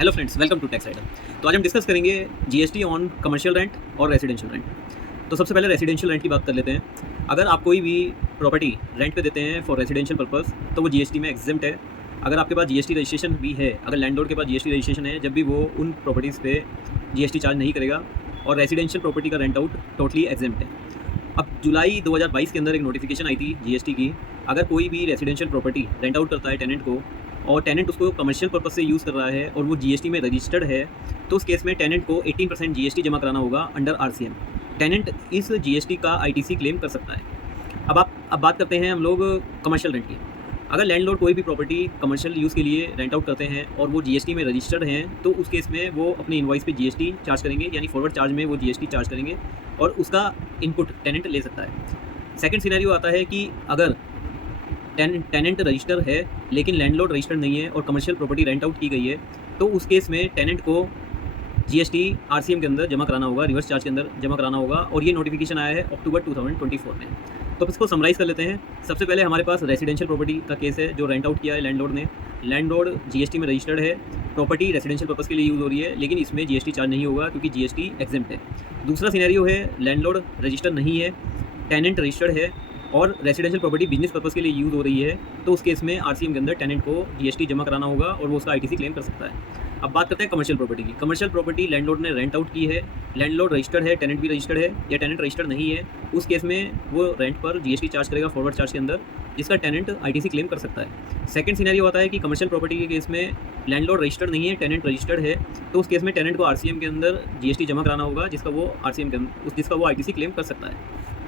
Hello friends, welcome to tax idol. तो आज हम डिस्कस करेंगे जीएसटी ऑन कमर्शियल रेंट और रेजिडेंशियल रेंट। तो सबसे पहले रेजिडेंशियल रेंट की बात कर लेते हैं। अगर आप कोई भी प्रॉपर्टी रेंट पे देते हैं फॉर रेजिडेंशियल पर्पस तो वो जीएसटी में एग्जेम्प्ट है। अगर आपके पास जीएसटी रजिस्ट्रेशन भी है, अगर लैंडलॉर्ड के पास जीएसटी रजिस्ट्रेशन है, जब भी वो उन प्रॉपर्टीज़ पे जीएसटी चार्ज नहीं करेगा और रेजिडेंशियल प्रॉपर्टी का रेंट आउट टोटली एग्जेम्प्ट है। अब जुलाई 2022 के अंदर एक नोटिफिकेशन आई थी जीएसटी की। अगर कोई भी रेजिडेंशियल प्रॉपर्टी रेंट आउट करता है टेनेंट को और टेनेंट उसको कमर्शियल पर्पस से यूज़ कर रहा है और वो जीएसटी में रजिस्टर्ड है, तो उस केस में टेनेंट को 18% जीएसटी जमा कराना होगा अंडर आरसीएम। टेनेंट इस जीएसटी का आईटीसी क्लेम कर सकता है। अब बात करते हैं हम लोग कमर्शियल रेंट की। अगर लैंडलॉर्ड कोई भी प्रॉपर्टी कमर्शियल यूज़ के लिए रेंट आउट करते हैं और वो जीएसटी में रजिस्टर्ड हैं, तो उस केस में वो अपने इनवॉइस पे जीएसटी चार्ज करेंगे, यानी फॉरवर्ड चार्ज में वो जीएसटी चार्ज करेंगे और उसका इनपुट टेनेंट ले सकता है। सेकंड सिनेरियो आता है कि अगर टेनेंट रजिस्टर है लेकिन लैंडलॉर्ड रजिस्टर्ड नहीं है और कमर्शियल प्रॉपर्टी रेंट आउट की गई है, तो उस केस में टेनेंट को जीएसटी आरसीएम के अंदर जमा कराना होगा, रिवर्स चार्ज के अंदर जमा कराना होगा। और ये नोटिफिकेशन आया है अक्टूबर 2024 में। तो इसको समराइज़ कर लेते हैं। सबसे पहले हमारे पास रेजिडेंशियल प्रॉपर्टी का केस है जो रेंट आउट किया है लैंडलॉर्ड ने। लैंडलॉर्ड जीएसटी में रजिस्टर्ड है, प्रॉपर्टी रेजिडेंशियल पर्पस के लिए यूज़ हो रही है, लेकिन इसमें जीएसटी चार्ज नहीं होगा क्योंकि जीएसटी एग्जेम्प्ट है। दूसरा सिनेरियो है लैंडलॉर्ड रजिस्टर नहीं है, टेनेंट रजिस्टर्ड है और रेजिडेंशियल प्रॉपर्टी बिजनेस पर्पस के लिए यूज़ हो रही है, तो उस केस में आरसीएम के अंदर टेनेंट को जीएसटी जमा कराना होगा और वो उसका आईटीसी क्लेम कर सकता है। अब बात करते हैं कमर्शियल प्रॉपर्टी की। कमर्शियल प्रॉपर्टी लैंडलॉर्ड ने रेंट आउट की है, लैंडलॉर्ड रजिस्टर्ड है, टेनेंट भी रजिस्टर्ड है या टेनेंट रजिस्टर्ड नहीं है, उस केस में वो रेंट पर जीएसटी चार्ज करेगा फॉरवर्ड चार्ज के अंदर, जिसका टेनेंट आईटीसी क्लेम कर सकता है। सेकंड सिनेरियो आता है कि कमर्शियल प्रॉपर्टी के केस में लैंडलॉर्ड रजिस्टर्ड नहीं है, टेनेंट रजिस्टर्ड है, तो उस केस में टेनेंट को आरसीएम के अंदर जीएसटी जमा कराना होगा, जिसका वो आईटीसी क्लेम कर सकता है।